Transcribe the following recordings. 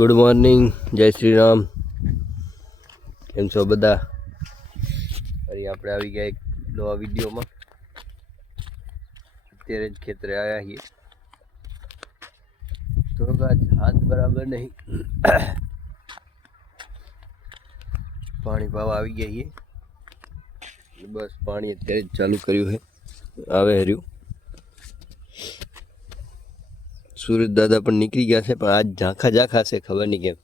Good morning, જય શ્રી રામ. કેમ છો બધા? ફરી આપણે આવી ગયા એક નવા વિડીયોમાં. અત્યારે જ ખેતરે આવ્યા છીએ. થોડોક આજ હાથ બરાબર નહીં, પાણી પાવા આવી ગયા છીએ. બસ પાણી અત્યારે જ ચાલુ કર્યું છે, આવે હર્યું. સુરજ દાદા પણ નીકળી ગયા છે, પણ આજ ઝાંખા ઝાંખા છે, ખબર નહીં કેમ.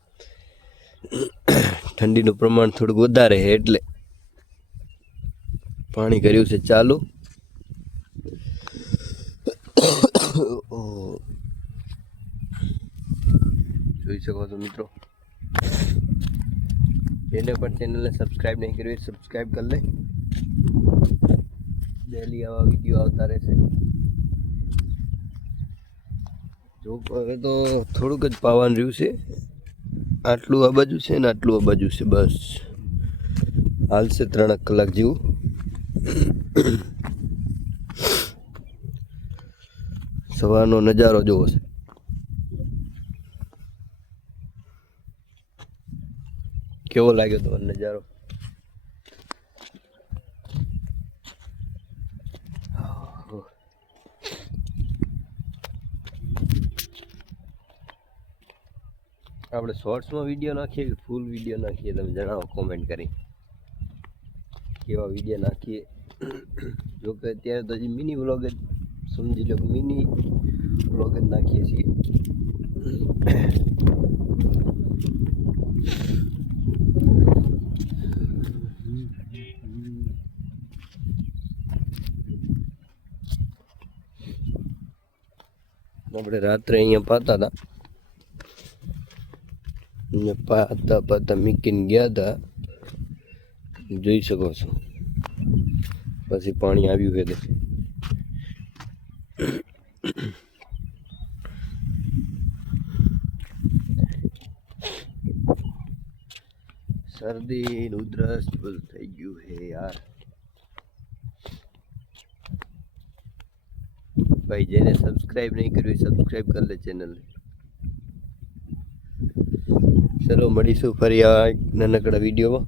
ઠંડીનું પ્રમાણ થોડુંક વધારે છે એટલે પાણી કર્યું છે ચાલુ. જોઈ શકો છો મિત્રો, જેને પણ ચેનલને સબસ્ક્રાઈબ નહીં કરી સબસ્ક્રાઈબ કરી લે. ડેલી આવા વિડીયો આવતા રહેશે. જો હવે તો થોડુંક જ પાવાનું રહ્યું છે. આટલું આ બાજુ છે ને આટલું આ બાજુ છે, બસ હાલશે 3 કલાક જેવું. સવારનો નજારો જોવો છે. કેવો લાગ્યો તમને નજારો? આપણે શોર્ટ્સમાં વિડીયો નાખીએ કે ફૂલ વિડીયો નાખીએ? તમે જણાવો કોમેન્ટ કરી. કેવા વિડીયો નાખીએ? જો કે અત્યારે તો હજી મિની વ્લોગ જ સમજી લો, મિની વ્લોગ જ નાખીએ છીએ. આપણે રાત્રે અહીંયા પાતા હતા, પાતા મૂકીને ગયા હતા, જોઈ શકો છો. પછી પાણી આવ્યું છે. શરદી ઉધરસ બધું થઈ ગયું છે યાર. ભાઈ જેને સબસ્ક્રાઈબ નહીં કર્યું સબસ્ક્રાઈબ કરી લે ચેનલને. ચલો મળીશું ફરી આ નાનકડા વિડીયોમાં.